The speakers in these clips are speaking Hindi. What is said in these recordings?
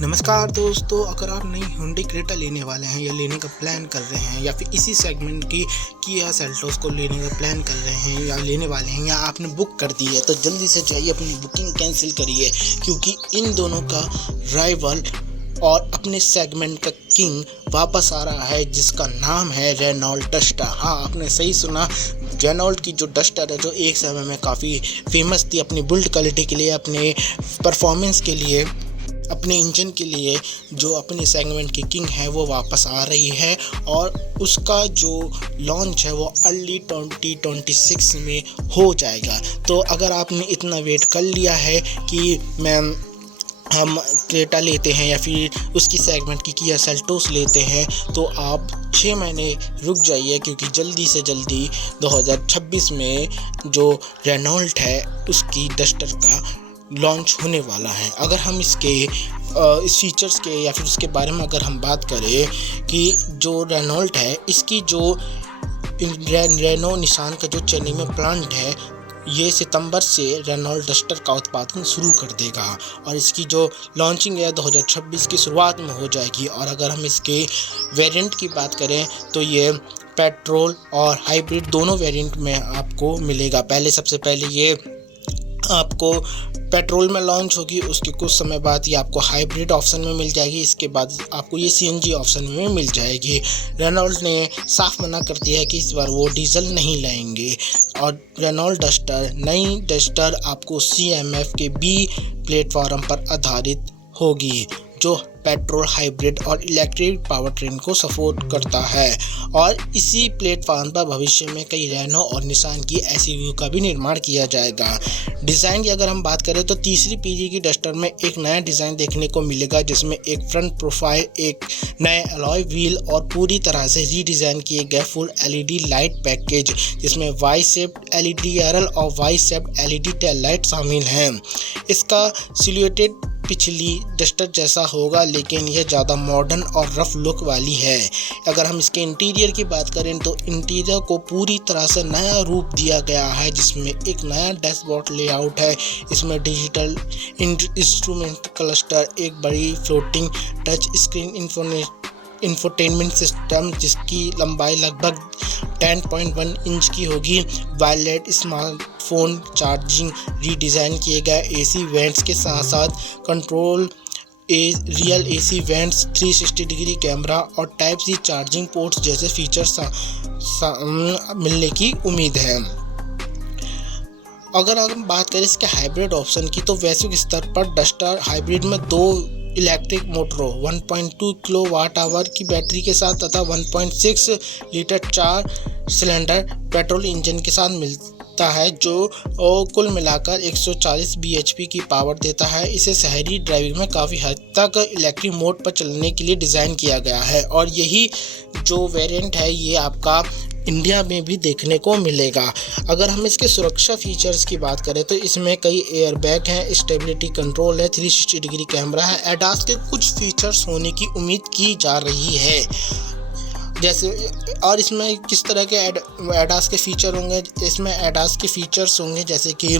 नमस्कार दोस्तों, अगर आप नई Hyundai क्रेटा लेने वाले हैं या लेने का प्लान कर रहे हैं या फिर इसी सेगमेंट की किया सेल्टोस को लेने का प्लान कर रहे हैं या लेने वाले हैं या आपने बुक कर दी है, तो जल्दी से जाइए अपनी बुकिंग कैंसिल करिए, क्योंकि इन दोनों का राइवल और अपने सेगमेंट का किंग वापस आ रहा है, जिसका नाम है रेनॉल्ट डस्टर। हाँ, आपने सही सुना। रेनॉल्ट की जो डस्टर है, जो एक समय में काफ़ी फेमस थी अपनी बिल्ड क्वालिटी के लिए, अपने परफॉर्मेंस के लिए, अपने इंजन के लिए, जो अपने सेगमेंट की किंग है, वो वापस आ रही है और उसका जो लॉन्च है वो अर्ली 2026 में हो जाएगा। तो अगर आपने इतना वेट कर लिया है कि हम क्रेटा लेते हैं या फिर उसकी सेगमेंट की किया सेल्टोस लेते हैं, तो आप 6 महीने रुक जाइए, क्योंकि जल्दी से जल्दी 2026 में जो रेनॉल्ट है उसकी डस्टर का लॉन्च होने वाला है। अगर हम इस फीचर्स के या फिर उसके बारे में अगर हम बात करें कि जो रेनॉल्ट है, इसकी जो रेनो निसान का जो चेन्नई में प्लांट है, ये सितंबर से रेनॉल्ट डस्टर का उत्पादन शुरू कर देगा और इसकी जो लॉन्चिंग है 2026 की शुरुआत में हो जाएगी। और अगर हम इसके वेरिएंट की बात करें तो ये पेट्रोल और हाइब्रिड दोनों वेरिएंट में आपको मिलेगा। सबसे पहले ये आपको पेट्रोल में लॉन्च होगी, उसके कुछ समय बाद ये आपको हाइब्रिड ऑप्शन में मिल जाएगी, इसके बाद आपको ये सीएनजी ऑप्शन में मिल जाएगी। रेनॉल्ट ने साफ मना कर दिया है कि इस बार वो डीजल नहीं लाएंगे और रेनॉल्ट डस्टर नई डस्टर आपको CMF के B प्लेटफॉर्म पर आधारित होगी, जो पेट्रोल, हाइब्रिड और इलेक्ट्रिक पावर ट्रेन को सपोर्ट करता है। और इसी प्लेटफॉर्म पर भविष्य में कई रेनो और निसान की SUV का भी निर्माण किया जाएगा। डिज़ाइन की अगर हम बात करें तो तीसरी पीढ़ी की डस्टर में एक नया डिज़ाइन देखने को मिलेगा, जिसमें एक फ्रंट प्रोफाइल, एक नए अलॉय व्हील और पूरी तरह से रीडिज़ाइन किए गए फुल LED लाइट पैकेज, जिसमें वाई शेप्ड LED RL और Y shaped LED tail light शामिल हैं। इसका सिलुएटेड पिछली डस्टर जैसा होगा, लेकिन यह ज़्यादा मॉडर्न और रफ लुक वाली है। अगर हम इसके इंटीरियर की बात करें तो इंटीरियर को पूरी तरह से नया रूप दिया गया है, जिसमें एक नया डैशबोर्ड लेआउट है। इसमें डिजिटल इंस्ट्रूमेंट क्लस्टर, एक बड़ी floating touch screen infotainment system जिसकी लंबाई लगभग 10.1 इंच की होगी, वायरलेस स्मार्टफोन चार्जिंग, रीडिज़ाइन किए गए AC वेंट्स के साथ साथ control real AC vents, 360 degree camera और Type-C चार्जिंग पोर्ट्स जैसे फीचर्स मिलने की उम्मीद है। अगर हम बात करें इसके हाइब्रिड ऑप्शन की, तो वैश्विक स्तर पर डस्टर हाइब्रिड में 2 इलेक्ट्रिक मोटरों 1.2 किलोवाट आवर की बैटरी के साथ तथा 1.6 लीटर 4 सिलेंडर पेट्रोल इंजन के साथ मिलता है, जो कुल मिलाकर 140 bhp की पावर देता है। इसे शहरी ड्राइविंग में काफ़ी हद तक इलेक्ट्रिक मोड पर चलने के लिए डिज़ाइन किया गया है और यही जो वेरिएंट है ये आपका इंडिया में भी देखने को मिलेगा। अगर हम इसके सुरक्षा फीचर्स की बात करें तो इसमें कई एयरबैग हैं, स्टेबिलिटी कंट्रोल है, 360 डिग्री कैमरा है, एडास के कुछ फीचर्स होने की उम्मीद की जा रही है। जैसे और इसमें किस तरह के एडास के फीचर होंगे, इसमें एडास के फीचर्स होंगे जैसे कि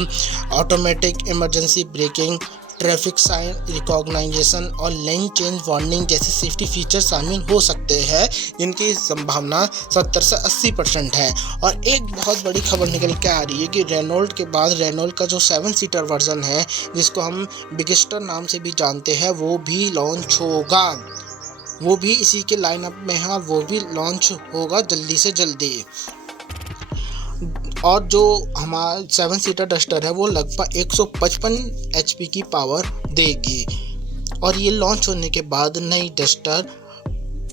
automatic emergency braking, traffic sign recognition और लेन चेंज वार्निंग जैसे सेफ्टी फीचर शामिल हो सकते हैं, जिनकी संभावना 70 से 80% है। और एक बहुत बड़ी खबर निकल के आ रही है कि रेनॉल्ट के बाद रेनॉल्ट का जो 7 सीटर वर्जन है, जिसको हम बिगस्टर नाम से भी जानते हैं, वो भी लॉन्च होगा। वो भी इसी के लाइनअप में है, वो भी लॉन्च होगा जल्दी से जल्दी। और जो हमारा 7 सीटर डस्टर है वो लगभग 155 HP की पावर देगी। और ये लॉन्च होने के बाद नई डस्टर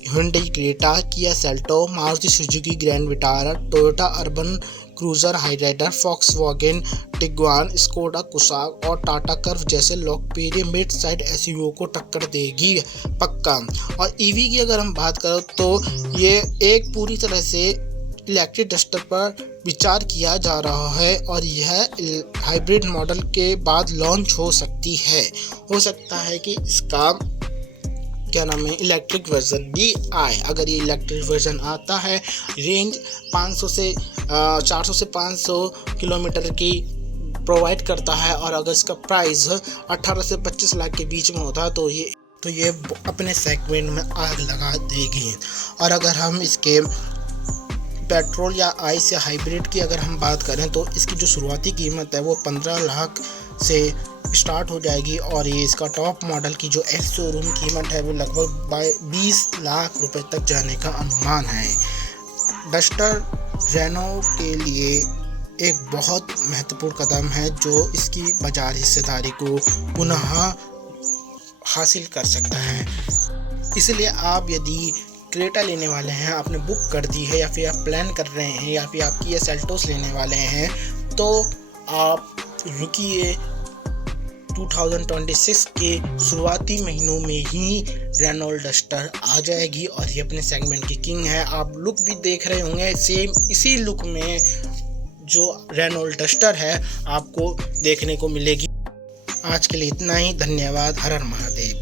Hyundai क्रेटा, किया सेल्टो, Maruti Suzuki grand Vitara, Toyota urban cruiser Hyryder, Volkswagen Tiguan, Skoda Kushaq और टाटा कर्व जैसे लोकप्रिय मिड साइड SUV को टक्कर देगी पक्का। और EV की अगर हम बात करें तो ये एक पूरी तरह से इलेक्ट्रिक डस्टर पर विचार किया जा रहा है और यह हाइब्रिड मॉडल के बाद लॉन्च हो सकती है। हो सकता है कि इसका इलेक्ट्रिक वर्जन भी आए। अगर ये इलेक्ट्रिक वर्जन आता है, रेंज 400 से 500 किलोमीटर की प्रोवाइड करता है और अगर इसका प्राइस 18 से 25 लाख के बीच में होता है तो ये तो ये अपने सेगमेंट में आग लगा देगी। और अगर हम इसके पेट्रोल या आइस या हाइब्रिड की अगर हम बात करें तो इसकी जो शुरुआती कीमत है वो 15 लाख से स्टार्ट हो जाएगी और ये इसका टॉप मॉडल की जो एक्स शोरूम कीमत है वो लगभग 20 लाख रुपए तक जाने का अनुमान है। डस्टर रेनो के लिए एक बहुत महत्वपूर्ण कदम है जो इसकी बाजार हिस्सेदारी को पुनः हासिल कर सकता है। इसलिए आप यदि क्रेटा लेने वाले हैं, आपने बुक कर दी है या फिर आप प्लान कर रहे हैं या फिर आप किया सेल्टोस लेने वाले हैं तो आप रुकिए। 2026 के शुरुआती महीनों में ही रेनॉल्ट डस्टर आ जाएगी और ये अपने सेगमेंट की किंग है। आप लुक भी देख रहे होंगे, सेम इसी लुक में जो रेनॉल्ट डस्टर है आपको देखने को मिलेगी। आज के लिए इतना ही, धन्यवाद। हर हर महादेव।